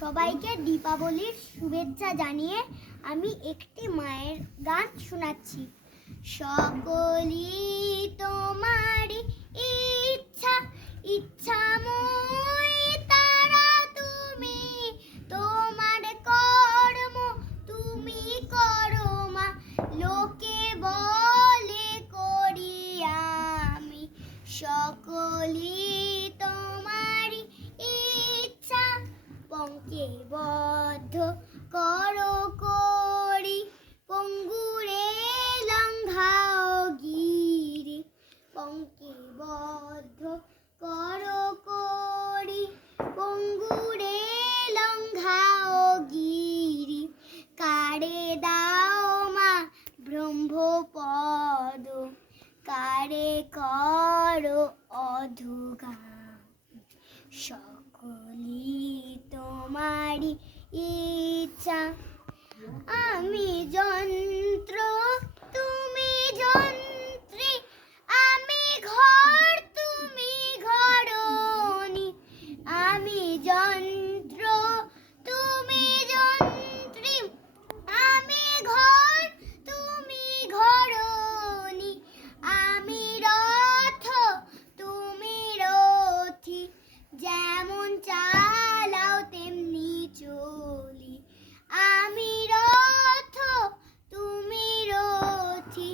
সবাইকে দীপাবলির শুভেচ্ছা জানিয়ে আমি একটি মায়ের গান শোনাচ্ছি। সকলই তোমারই ইচ্ছা ইচ্ছাময় তারা তুমি, তোমার কর্ম তুমি করো মা, লোকে বলে করি আমি। সকলই তোমারই ইচ্ছা পঙ্ক্তিবদ্ধ করো করি, পঙ্গুরে লঙ্ঘাও গিরি। পঙ্ক্তিবদ্ধ করো করি, পঙ্গুরে লঙ্ঘাও গিরি। কারে দাও মা ব্রহ্মপদ, কারে করো অধোগান। সকলই তোমারই ইচ্ছা। আমি যন্ত্র তুমি যন্ত্রী, আমি ঘর তুমি ঘরণী। আমি যন্ত্র তুমি যন্ত্রী, আমি ঘর তুমি ঘরণী। আমি রথ তুমি রথী, যেমন চালাও তেমনি চলি। আমি রথ তুমি রথী,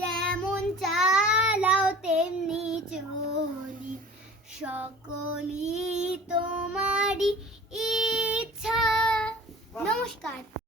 যেমন চালাও তেমনি চলি। সকলই